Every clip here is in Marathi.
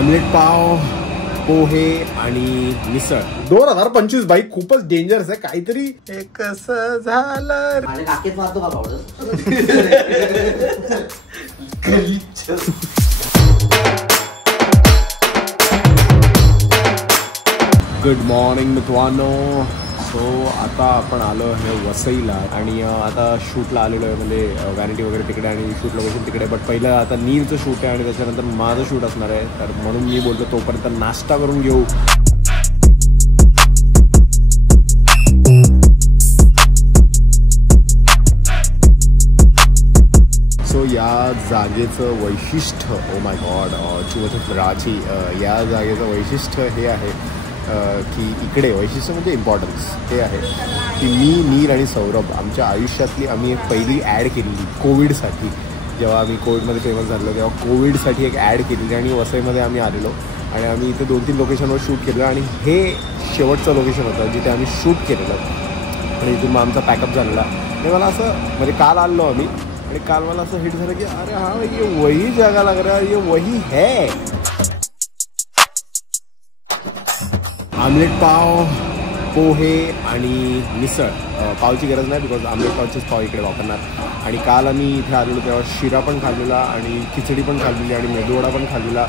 आमलेट पाव, पोहे आणि मिसळ. 2025 बाईक खूपच डेंजरस आहे. काहीतरी एक कसं झालं. माझ्या काकेत मारतो का पावडर? गुड मॉर्निंग मित्रांनो. सो आता आपण आलो आहे वसईला आणि आता शूटला आलेलो आहे. म्हणजे वॅनिटी वगैरे तिकडे आणि शूट लोकेशन तिकडे. बट पहिलं आता नीलचं शूट आहे आणि त्याच्यानंतर माझं शूट असणार आहे. तर म्हणून मी बोलतो तोपर्यंत नाश्ता करून घेऊ. सो या जागेचं वैशिष्ट्य, ओ माय गॉड, चिवची या जागेचं वैशिष्ट्य हे आहे की इकडे वैशिष्ट्य म्हणजे इम्पॉर्टन्स हे आहे की नील आणि सौरभ आमच्या आयुष्यातली आम्ही एक पहिली ॲड केलेली कोविडसाठी. जेव्हा आम्ही कोविडमध्ये फेमस झालो तेव्हा कोविडसाठी एक ॲड केलेली आणि वसईमध्ये आम्ही आलेलो आणि आम्ही इथे 2-3 लोकेशनवर शूट केलं आणि हे शेवटचं लोकेशन होतं जिथे आम्ही शूट केलेलं आणि इथून मग आमचा पॅकअप झालेला. आणि मला असं म्हणजे काल आलो आम्ही आणि काल मला असं हिट झालं की अरे हाँ ये वही जगह लग रहा है, ये वही है. आमलेट पाव, पोहे आणि मिसळ. पावची गरज नाही बिकॉज आमलेट पावचेच पाव इकडे वापरणार. आणि काल आम्ही इथे आलेलो तेव्हा शिरा पण खाल्लेला आणि खिचडी पण खाल्लेली आणि मेदूवडा पण खाल्लेला.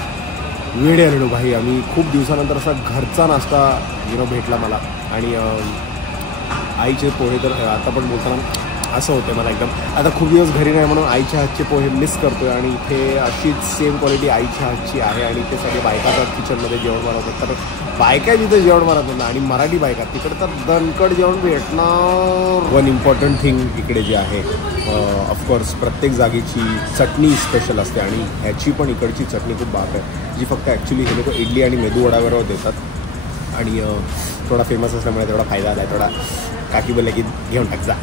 वेडे आलेलो भाई. आम्ही खूप दिवसानंतर असा घरचा नाश्ता भेटला मला. आणि आईचे पोहे तर आता पण बोलताना असं होतं मला एकदम. आता खूप दिवस घरी नाही म्हणून आईच्या हातचे पोहे मिस करतो आहे. आणि इथे अशीच सेम क्वालिटी आईच्या हातची आहे आणि इथे सगळे बायका तर किचनमध्ये जेवण बनवतात. तर बायका जिथे जेवण बनवतात आणि मराठी बायका तिकडे तर दणकट जेवण भेटणार. वन इम्पॉर्टंट थिंग इकडे जे आहे ऑफकोर्स प्रत्येक जागेची चटणी स्पेशल असते आणि ह्याची पण इकडची चटणी खूप बाप आहे जी फक्त ॲक्च्युली हे लोक इडली आणि मेदू वड्यावर देतात. आणि थोडा फेमस असल्यामुळे तेवढा फायदा आला आहे. थोडा काकी बोलले की घेऊन टाक जा.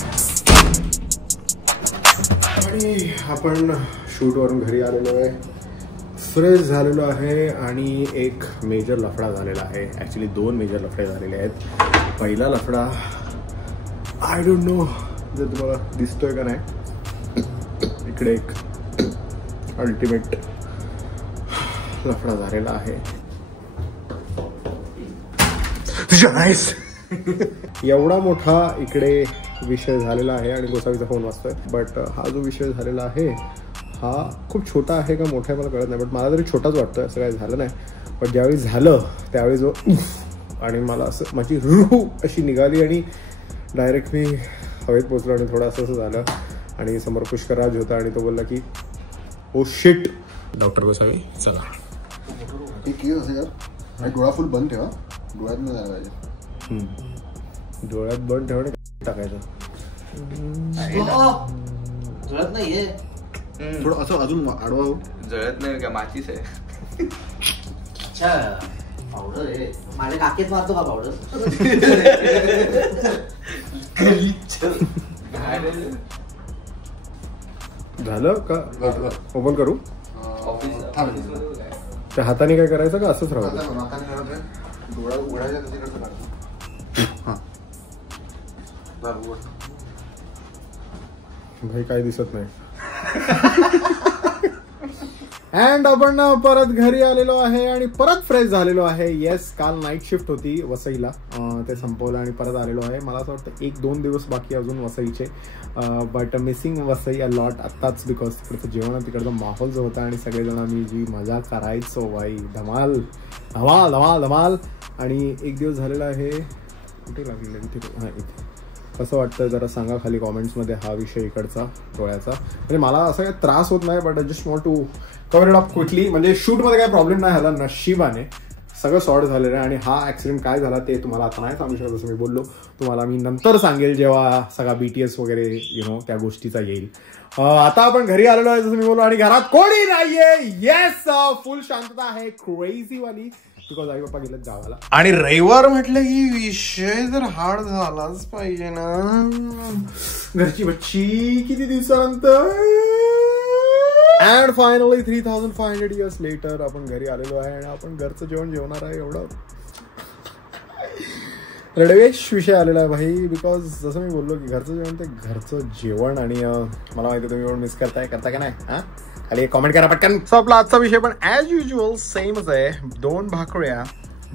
आणि आपण शूटवरून घरी आलेलो आहे, फ्रेश झालेलो आहे आणि एक मेजर लफडा झालेला आहे. ॲक्च्युली 2 मेजर लफडे झालेले आहेत. पहिला लफडा आय डोंट नो जर तुम्हाला दिसतोय का नाही. इकडे एक अल्टिमेट लफडा झालेला आहे. एवढा मोठा इकडे विषय झालेला आहे आणि गोसावीचा फोन वाजतोय. बट हा जो विषय झालेला आहे हा खूप छोटा आहे का मोठा आहे मला कळत नाही. बट मला तरी छोटाच वाटतोय. असं काही झालं नाही. पण ज्यावेळी झालं त्यावेळी जो आणि मला असं माझी रूह अशी निघाली आणि डायरेक्ट मी हवेत पोचलो आणि थोडं असं झालं. आणि समोर पुष्कराज होता आणि तो बोलला की ओ शिट. डॉक्टर गोसावी चला डोळा फुल बंद ठेवा. डोळ्यात नाही जायला पाहिजे. डोळ्यात बंद ठेवणे टाकायचं. जळत नाहीये. थोडं असं अजून आडवा हो. जळत नाही का माचीस आहे. अच्छा पावडर आहे. माझ्या काकेत मारतो का पावडर? झालं का ओपन करू? त्या हाताने काय करायचं का असंच राहतं? डोळा उघडायचा भाई काही दिसत नाही. अँड आपण परत घरी आलेलो आहे आणि परत फ्रेश झालेलो आहे. येस काल नाईट शिफ्ट होती वसईला, ते संपवलं आणि परत आलेलो आहे. मला असं वाटतं 1-2 दिवस बाकी अजून वसईचे. But missing Vasai a lot आत्ताच बिकॉज तिकडचं जेवण तिकडचा माहोल जो होता आणि सगळेजण आम्ही जी मजा करायचो भाई धमाल धमाल धमाल धमाल. आणि 1 दिवस झालेला आहे. कुठे लागलेलं इथे? हां इथे. कसं वाटतं जरा सांगा खाली कॉमेंट्समध्ये हा विषय इकडचा डोळ्याचा. म्हणजे मला असा काही त्रास होत नाही but I just want to cover it up quickly. म्हणजे शूटमध्ये काही प्रॉब्लेम नाही झाला नशिबाने. सगळं सॉर्ट झालेलं आहे. आणि हा ॲक्सिडेंट काय झाला ते तुम्हाला आता नाही सांगू शकत. जसं मी बोललो तुम्हाला मी नंतर सांगेल जेव्हा सगळा BTS वगैरे त्या गोष्टीचा येईल. आता आपण घरी आलेलो आहे जसं मी बोललो आणि घरात कोणी नाहीये. येस फुल शांतता आहे क्रेझी वाली बिकॉज आई पप्पा गेलेत गावाला. आणि रविवार म्हटलं की विषय तर हार्ड झालाच पाहिजे ना. घरची बच्ची किती दिवसानंतर. अँड फायनली 3500 years लेटर आपण घरी आलेलो आहे आणि आपण घरचं जेवण जेवणार आहे. एवढं रडवेश विषय आलेला आहे भाई बिकॉज जसं मी बोललो की घरचं जेवण ते घरचं जेवण. आणि मला माहिती तुम्ही एवढं मिस करता का नाही? हां खाली कॉमेंट करा पटकन. सो आपला आजचा विषय पण ऍज युजल सेमच आहे. 2 भाकऱ्या.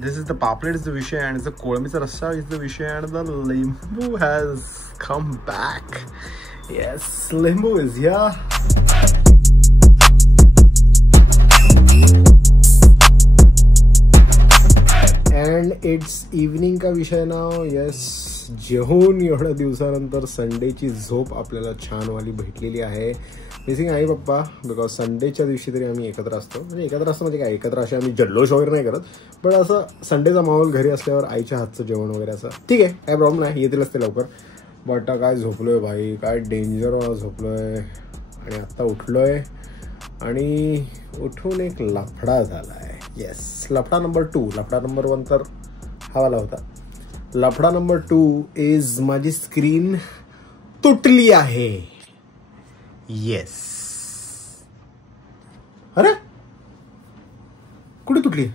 दिस इज द पापलेट इज द विषय अँड द कोळंबीचा रस्सा इज द विषय अँड द लिंबू हॅज कम बॅक. येस, लिंबू is here. And it's evening का विषय नाव. येस, जेवून एवढ्या दिवसानंतर संडेची झोप आपल्याला छानवाली भेटलेली आहे. मिसिंग आई पप्पा, बिकॉज संडेच्या दिवशी तरी आम्ही एकत्र असतो. म्हणजे एकत्र असतो म्हणजे काय, एकत्र असे आम्ही जल्लोष वगैरे नाही करत, पण असं संडेचा माहोल घरी असल्यावर आईच्या हातचं जेवण वगैरे असं ठीक आहे, काय प्रॉब्लेम नाही, येतीलच ते लवकर. बट काय झोपलोय भाई, काय डेंजर झोपलोय. आणि आत्ता उठलोय आणि उठून एक लफडा झाला आहे. येस, लफडा नंबर 2. लफडा नंबर 1 तर हवाला होता. लफडा नंबर 2 इज माझी स्क्रीन तुटली आहे. येस. अरे कुठे तुटली?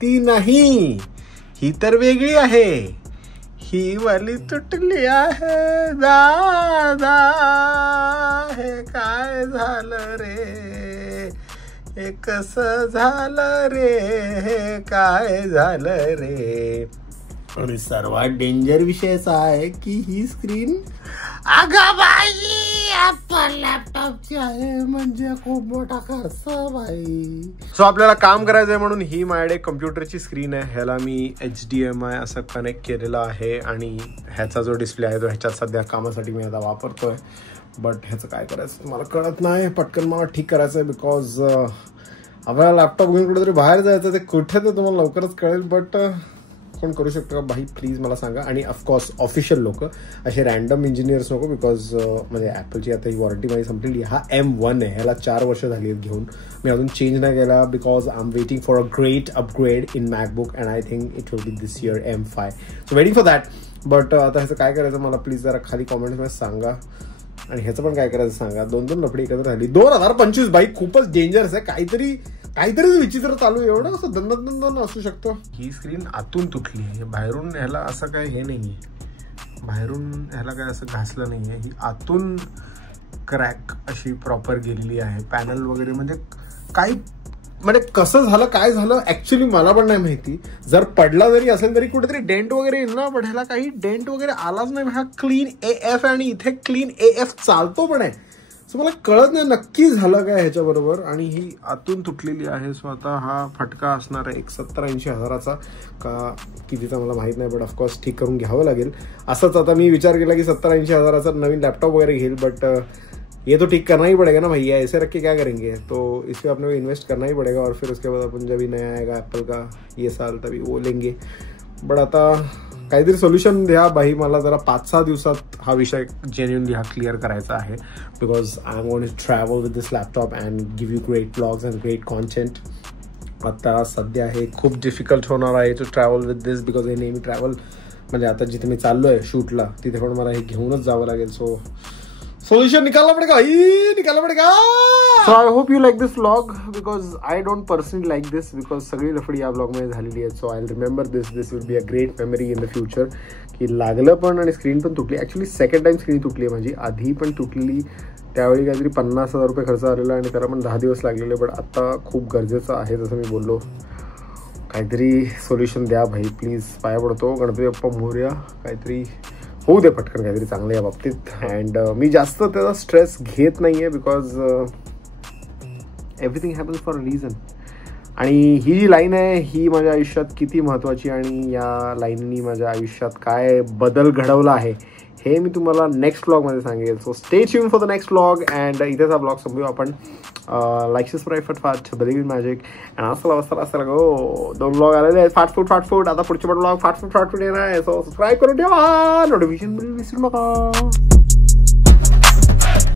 ती नाही, ही तर वेगळी आहे. ही वाली तुटली आहे. दादा हे काय झालं रे, हे कसं झालं रे, हे काय झालं रे. आणि सर्वात डेंजर विषय असा आहे की ही स्क्रीन अगं बाई ऍपल लॅपटॉपची आहे, म्हणजे खूप मोठा खर्च बाई. सो आपल्याला काम करायचंय म्हणून ही माझ्याकडे कम्प्युटरची स्क्रीन आहे. ह्याला मी HDMI असं कनेक्ट केलेलं आहे आणि ह्याचा जो डिस्प्ले आहे तो ह्याच्यात सध्या कामासाठी मी आता वापरतोय. बट ह्याचं काय करायचं मला कळत नाही. पटकन मला ठीक करायचं आहे बिकॉज आपल्याला लॅपटॉप घेऊन कुठेतरी बाहेर जायचं. ते कुठे ते तुम्हाला लवकरच कळेल. बट कोण करू शकतो का भाई, प्लीज मला सांगा. आणि ऑफकोर्स ऑफिशियल लोक, असे रॅन्डम इंजिनियर्स नको, बिकॉज म्हणजे ॲपलची आता ही वॉरंटी माझी संपलेली. हा M1 आहे, ह्याला 4 वर्ष झाली आहेत घेऊन. मी अजून चेंज नाही केला because I am waiting for a great upgrade in MacBook and I think it will be this year M5. So waiting for that. But आता ह्याचं काय करायचं मला प्लीज जरा खाली कॉमेंट्समध्ये सांगा. आणि ह्याचं पण काय करायचं सांगा. 2 लफडी एकत्र झाली. 2025 बाई खूपच डेंजरस आहे. काहीतरी विचित्र चालू आहे. एवढं असं दंदन असू शकतो. ही स्क्रीन आतून तुटली आहे, बाहेरून ह्याला असं काय हे नाहीये, बाहेरून ह्याला काय असं घासलं नाहीये. ही आतून क्रॅक अशी प्रॉपर गेलेली आहे. पॅनल वगैरे म्हणजे काही म्हणजे कसं झालं काय झालं ऍक्च्युली मला पण नाही माहिती. जर पडला जरी असेल तरी कुठेतरी डेंट वगैरे येईल ना, पण ह्याला काही डेंट वगैरे आलाच नाही. हा क्लीन AF आणि इथे क्लीन AF चालतो पण आहे. सो मला कळत नाही नक्की झालं काय ह्याच्याबरोबर. आणि ही आतून तुटलेली आहे. सो आता हा फटका असणार आहे एक 70-80 हजाराचा का कितीचा मला माहीत नाही. बट ऑफकोर्स ठीक करून घ्यावं लागेल. असंच आता मी विचार केला की 70-80 हजाराचा नवीन लॅपटॉप वगैरे घेईल. बट ये तो ठीक करना ही पड़ेगा ना भैया, ऐसे रख के क्या करेंगे. तो इस पर अपने को इन्वेस्ट करना ही पड़ेगा. और फिर उसके बाद अपन जब भी नया आएगा एप्पल का ये साल तभी वो लेंगे. बट आता काहीतरी सोल्युशन द्या भाई. मला जरा 5-6 दिवसात हा विषय जेन्युइनली हा क्लिअर करायचा आहे. Because I am going to travel with this laptop and give you great blogs and great content. आता सध्या हे खूप डिफिकल्ट होणार आहे to travel with this because हे नेहमी ट्रॅव्हल म्हणजे आता जिथे मी चाललो आहे शूटला तिथे पण मला हे घेऊनच जावं लागेल. सो सोल्यूशन निकालना पड़ेगा. So I hope you like this vlog because I don't personally like this because सगळी लफडी या ब्लॉगमध्ये झालेली आहे. So I remember this will be a great memory in the future. की लागलं पण आणि स्क्रीन पण तुटली. ॲक्च्युली सेकंड टाइम स्क्रीन तुटली आहे माझी. आधी पण तुटलेली, त्यावेळी काहीतरी 50,000 रुपये खर्च आलेला आणि त्याला पण 10 दिवस लागलेले. बट आता खूप गरजेचं आहे जसं मी बोललो. काहीतरी सोल्युशन द्या भाई प्लीज, पाया पडतो. गणपती बाप्पा मोरया. काहीतरी होऊ दे पटकन काहीतरी चांगलं या बाबतीत. अँड मी जास्त त्याचा स्ट्रेस घेत नाही आहे because everything happens for a reason. आणि ही जी लाईन आहे ही माझ्या आयुष्यात किती महत्त्वाची आणि या लाईननी माझ्या आयुष्यात काय बदल घडवला आहे हे मी तुम्हाला नेक्स्ट ब्लॉगमध्ये सांगेल. So stay tune for the next blog. And इथेच हा ब्लॉग संपू आपण. लाईक सबस्क्राईब फटफाट बिलीव्ह इन मॅजिक. अँड असं गो 2 ब्लॉग आलेले आहेत फाटफूट. आता पुढचे पण ब्लॉग फाटफूट येणार आहे. सो सबस्क्राईब करून ठेवा, नोटिफिकेशन बिल विसरू नका.